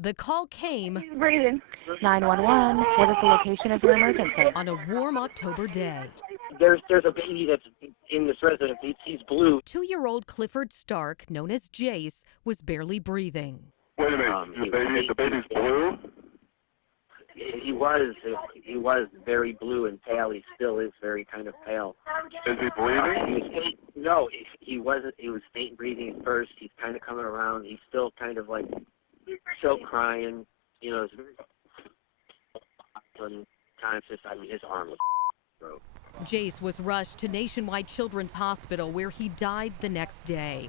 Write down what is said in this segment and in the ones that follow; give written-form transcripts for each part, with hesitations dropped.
The call came Breathing. 911, what is the location of your emergency? on a warm October day. There's a baby that's in this residence. He's blue. 2-year-old Clifford Stark, known as Jace, was barely breathing. Wait a minute, the baby's blue? He was very blue and pale. He still is very kind of pale. Is he breathing? No, he wasn't. He was faint breathing at first. He's kind of coming around. He's still kind of like still crying. You know, it's very conscious. I mean, his arm was broke. Jace was rushed to Nationwide Children's Hospital, where he died the next day.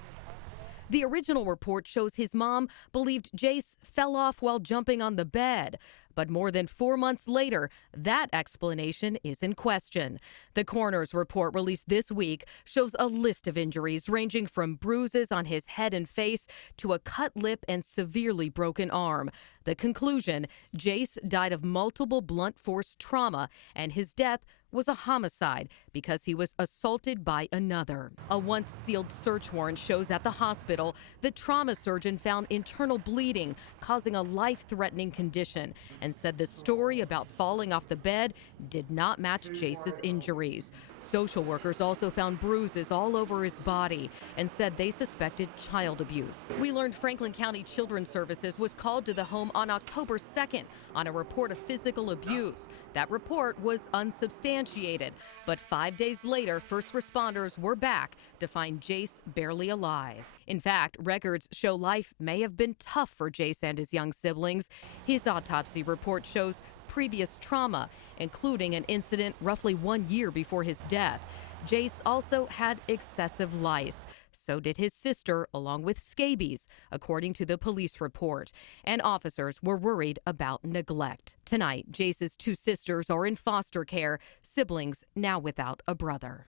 The original report shows his mom believed Jace fell off while jumping on the bed. But more than 4 months later, that explanation is in question. The coroner's report released this week shows a list of injuries ranging from bruises on his head and face to a cut lip and severely broken arm. The conclusion, Jace died of multiple blunt force trauma, and his death was a homicide because he was assaulted by another. A once sealed search warrant shows at the hospital the trauma surgeon found internal bleeding causing a life-threatening condition and said the story about falling off the bed did not match Jace's injuries. Social workers also found bruises all over his body and said they suspected child abuse. We learned Franklin County Children's Services was called to the home on October 2nd on a report of physical abuse. That report was unsubstantiated, but 5 days later, first responders were back to find Jace barely alive. In fact, records show life may have been tough for Jace and his young siblings. His autopsy report shows previous trauma, including an incident roughly 1 year before his death. Jace also had excessive lice. So did his sister, along with scabies, according to the police report. And officers were worried about neglect. Tonight, Jace's 2 sisters are in foster care, siblings now without a brother.